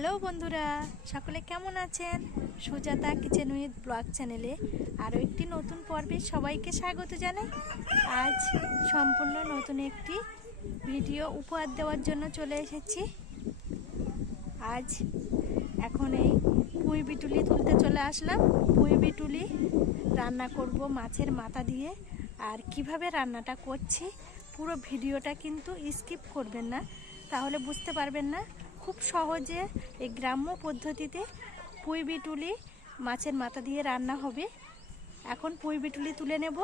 Hello বন্ধুরা, সকলে কেমন আছেন? সুজাতা কিচেন উইথ ব্লগ চ্যানেলে আরও একটি নতুন পর্বে সবাইকে স্বাগত জানাই। আজ সম্পূর্ণ নতুন একটি ভিডিও উপহার দেওয়ার জন্য চলে এসেছি। আজ এখন এই পুঁই বিটুলি তুলতে চলে আসলাম। পুঁই বিটুলি রান্না করব মাছের মাথা দিয়ে। আর কীভাবে রান্নাটা করছি পুরো ভিডিওটা কিন্তু স্কিপ করবেন না, তাহলে বুঝতে পারবেন না। খুব সহজে এই গ্রাম্য পদ্ধতিতে পুঁই বিটুলি মাছের মাথা দিয়ে রান্না হবে। এখন পুঁই বিটুলি তুলে নেব।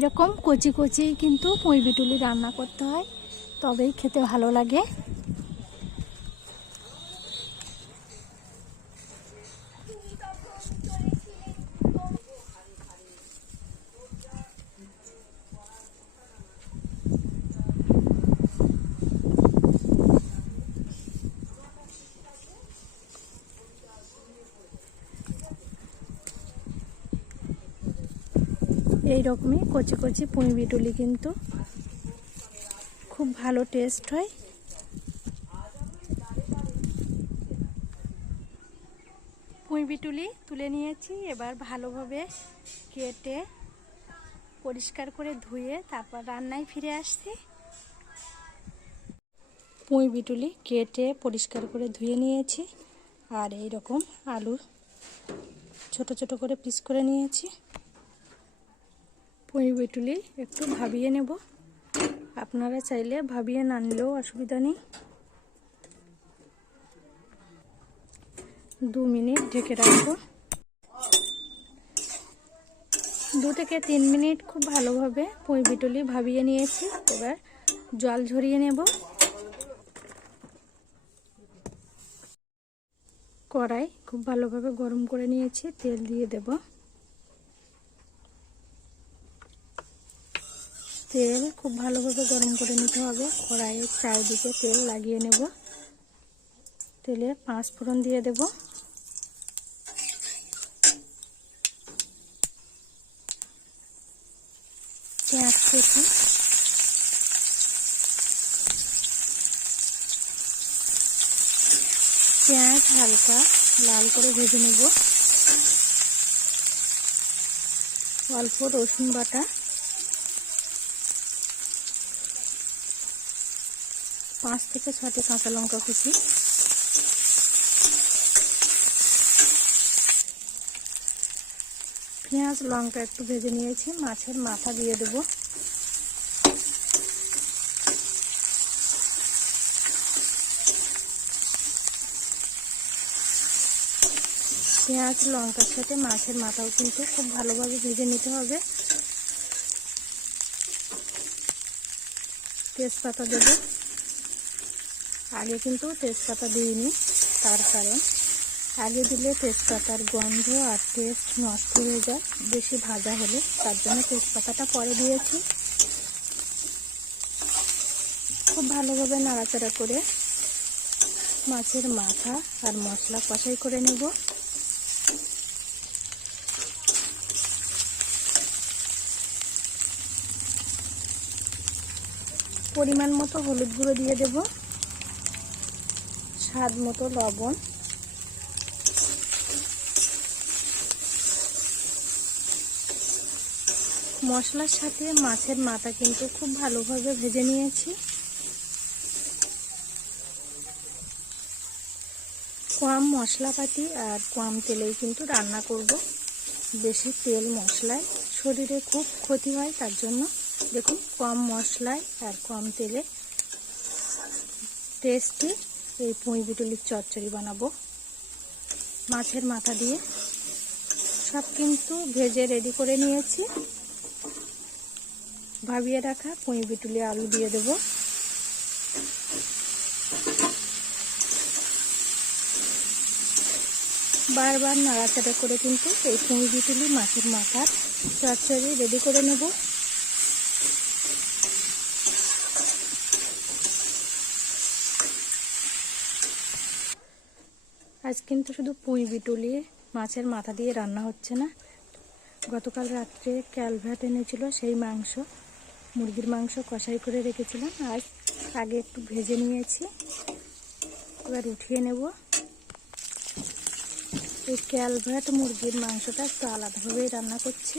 এই রকম কচি কচি কিন্তু পুঁই বিটুলি রান্না করতে হয়। তবেই খেতে ভালো লাগে। এই রকমই কচি কচি পুঁই বিটুলি কিন্তু খুব ভালো টেস্ট হয়। পুঁই বিটুলি তুলে নিয়েছি, এবার ভালোভাবে কেটে পরিষ্কার করে ধুয়ে তারপর রান্নায় ফিরে আসছি। পুঁই বিটুলি কেটে পরিষ্কার করে ধুয়ে নিয়েছি, আর এই রকম আলু ছোট ছোট করে পিস করে নিয়েছি। পুঁই বিটুলি একটু ভাবিয়ে নেব। আপনারা চাইলে ভাবিয়ে না নিলেও অসুবিধা নেই। দু মিনিট ঢেকে রাখব। দু থেকে তিন মিনিট খুব ভালোভাবে পুঁই বিটুলি ভাবিয়ে নিয়েছি। এবার জল ঝরিয়ে নেব। কড়াই খুব ভালোভাবে গরম করে নিয়েছি, তেল দিয়ে দেবো। তেল খুব ভালোভাবে গরম করে নিতে হবে। কড়াইয়ের চারিদিকে তেল লাগিয়ে নেব। তেলে পাঁচ ফোড়ন দিয়ে দেব। পেঁয়াজ কুচি। পেঁয়াজ হালকা লাল করে ভেজে নেব। অল্প রসুন বাটা। পাঁচ থেকে ছটি কাঁচা লঙ্কা কুচি। পেঁয়াজ, লঙ্কা একটু ভেজে নিয়েছি, মাছের মাথা দিয়ে দেব। পেঁয়াজ, লঙ্কার সাথে মাছের মাথাও কিন্তু খুব ভালোভাবে ভেজে নিতে হবে। তেজপাতা দেবো। আগে কিন্তু তেজপাতা দিইনি, তার কারণ। আগে দিলে তেজপাতার গন্ধ আর টেস্ট নষ্ট হয়ে যায়, বেশি ভাজা হলে। তার জন্য তেজপাতাটা পরে দিয়েছি। খুব ভালোভাবে নাড়াচাড়া করে মাছের মাথা আর মশলা কষাই করে নেব। পরিমাণ মতো হলুদ গুঁড়ো দিয়ে দেবো। স্বাদ মতো লবণ। মশলার সাথে মাছের মাথা কিন্তু খুব ভালোভাবে ভেজে নিয়েছি। কম মশলাপাতি আর কম তেলেই কিন্তু রান্না করব। বেশি তেল মশলায় শরীরে খুব ক্ষতি হয়, তার জন্য দেখুন কম মশলায় আর কম তেলে টেস্টি এই পুঁই বিটুলির চচ্চড়ি বানাবো। মাছের মাথা দিয়ে। সব কিন্তু ভেজে রেডি করে নিয়েছি। ভাবিয়ে রাখা পুঁই বিটুলি আলু দিয়ে দেব। বারবার নাড়াচাড়া করে কিন্তু এই পুঁই বিটুলি মাছের মাথার চচ্চড়ি রেডি করে নেব। আজ কিন্তু শুধু পুঁই বিটুলি মাছের মাথা দিয়ে রান্না হচ্ছে না। গতকাল রাত্রে ক্যালভ্যাট এনেছিল সেই মাংস, মুরগির মাংস কষাই করে রেখেছিলাম। আজ আগে একটু ভেজে নিয়েছি। এবার উঠিয়ে নেব। এই ক্যালভ্যাট মুরগির মাংসটা একটু আলাদাভাবেই রান্না করছি।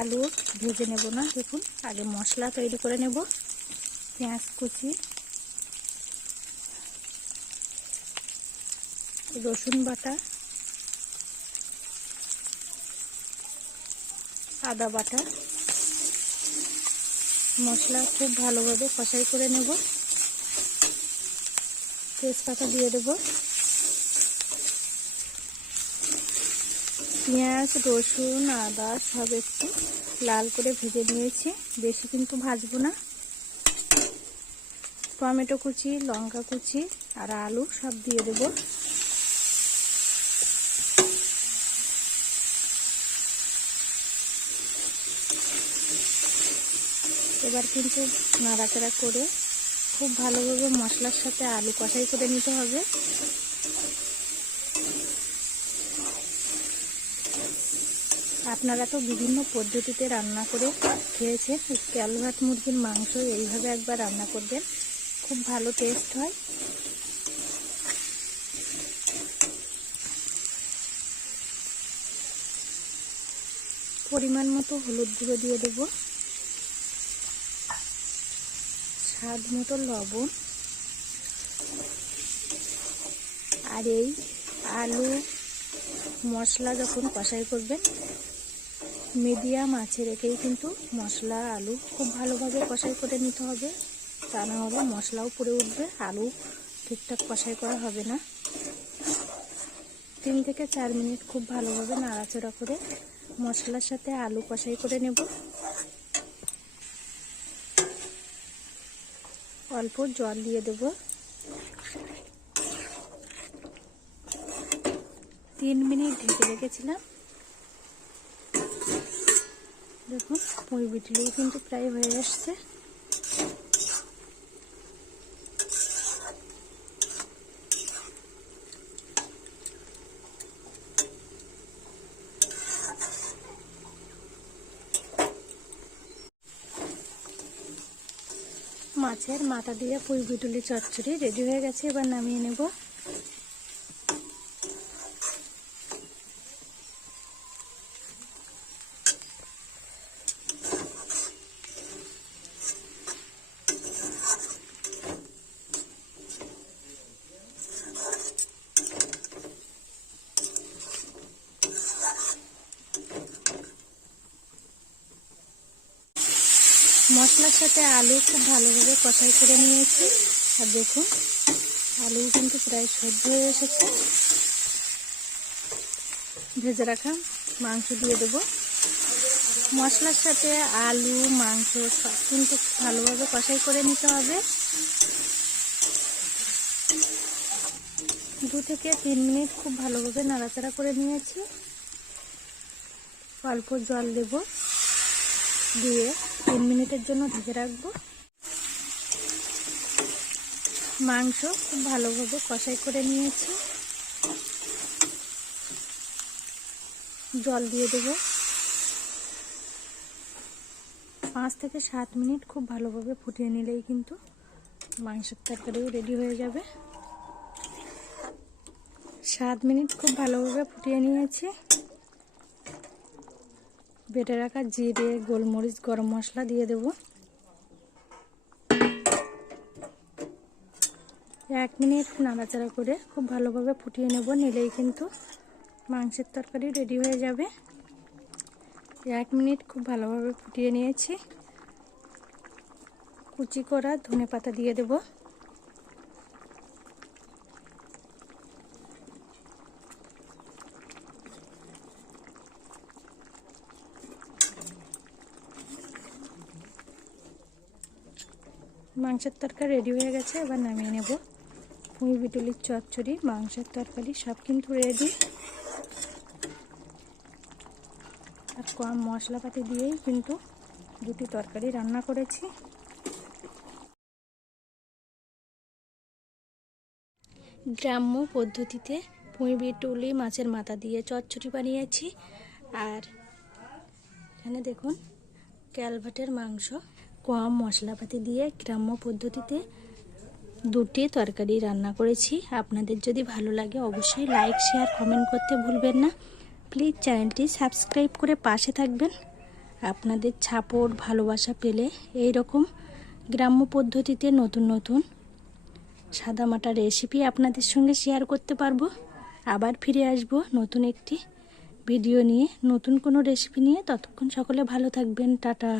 আলু ভেজে নেব না, দেখুন। আগে মশলা তৈরি করে নেব, পেঁয়াজ কুচি রসুন বাটা আদা বাটা। মশলা খুব ভালোভাবে কষাই করে নেব। তেজপাতা দিয়ে দেব। পেঁয়াজ, রসুন, আদা সব একটু লাল করে ভেজে নিয়েছি। বেশি কিন্তু ভাজবো না। টমেটো কুচি, লঙ্কা কুচি আর আলু সব দিয়ে দেবো। এবার কিন্তু নাড়াচাড়া করে খুব ভালোভাবে মশলার সাথে আলু কষাই করে নিতে হবে। আপনারা তো বিভিন্ন পদ্ধতিতে রান্না করে খেয়েছেন ক্যালভাট মুরগির মাংস এইভাবে একবার রান্না করবেন, খুব ভালো টেস্ট হয়। পরিমাণ মতো হলুদ গুঁড়ো দিয়ে দেবো। স্বাদ মতো লবণ আর এই আলু মশলা যখন কষাই করবেন, মিডিয়াম আছে রেখেই কিন্তু মশলা, আলু খুব ভালোভাবে কষাই করে নিতে হবে। তা না হলে মশলাও পুড়ে উঠবে, আলু ঠিকঠাক কষাই করা হবে না। তিন থেকে চার মিনিট খুব ভালোভাবে নাড়াচাড়া করে মশলার সাথে আলু কষাই করে নেব। অল্প জল দিয়ে দেব। তিন মিনিট ঢেকে রেখেছিলাম। দেখুন মুড়ি বিটলিও কিন্তু প্রায় হয়ে আসছে। মাছের মাথা দিয়ে পুঁই বিটুলি চচ্চড়ি রেডি হয়ে গেছে এবার নামিয়ে নেব। মশলার সাথে আলু খুব ভালোভাবে কষাই করে নিয়েছি। আর দেখুন, আলু কিন্তু প্রায় সহ্য হয়ে এসেছে। ভেজে রাখা মাংস দিয়ে দেব। মশলার সাথে আলু, মাংস সব কিন্তু ভালোভাবে কষাই করে নিতে হবে। দু থেকে তিন মিনিট খুব ভালোভাবে নাড়াচাড়া করে নিয়েছি। অল্প জল দেবো। দিয়ে তিন মিনিটের জন্য ঢেকে রাখব। মাংস খুব ভালোভাবে কষাই করে নিয়েছি। জল দিয়ে দেব। পাঁচ থেকে সাত মিনিট খুব ভালোভাবে ফুটিয়ে নিলেই কিন্তু মাংসের তরকারিও রেডি হয়ে যাবে। সাত মিনিট খুব ভালোভাবে ফুটিয়ে নিয়েছি। বেটে রাখা জিরে, গোলমরিচ, গরম মশলা দিয়ে দেব। এক মিনিট নাড়াচাড়া করে খুব ভালোভাবে ফুটিয়ে নেব, নিলেই কিন্তু মাংসের তরকারি রেডি হয়ে যাবে। এক মিনিট খুব ভালোভাবে ফুটিয়ে নিয়েছি। কুচি করা ধনে পাতা দিয়ে দেবো। মাংসের তরকারি রেডি হয়ে গেছে, এবার নামিয়ে নেব। পুঁই বিটুলির চচ্চড়ি, মাংসের তরকারি, সব কিন্তু রেডি আর কম মশলাপাতি দিয়েই কিন্তু দুটি তরকারি রান্না করেছি। গ্রাম্য পদ্ধতিতে পুঁই বিটুলি মাছের মাথা দিয়ে চচ্চড়ি বানিয়েছি। আর এখানে দেখুন, ক্যালভাটের মাংস। কম মশলাপাতি দিয়ে গ্রাম্য পদ্ধতিতে দুটি তরকারি রান্না করেছি। আপনাদের যদি ভালো লাগে অবশ্যই লাইক শেয়ার কমেন্ট করতে ভুলবেন না। প্লিজ চ্যানেলটি সাবস্ক্রাইব করে পাশে থাকবেন। আপনাদের ছাপড় ভালোবাসা পেলে এই রকম গ্রাম্য পদ্ধতিতে নতুন নতুন সাদামাটা রেসিপি আপনাদের সঙ্গে শেয়ার করতে পারব। আবার ফিরে আসব নতুন একটি ভিডিও নিয়ে, নতুন কোনো রেসিপি নিয়ে। ততক্ষণ সকলে ভালো থাকবেন। টাটা।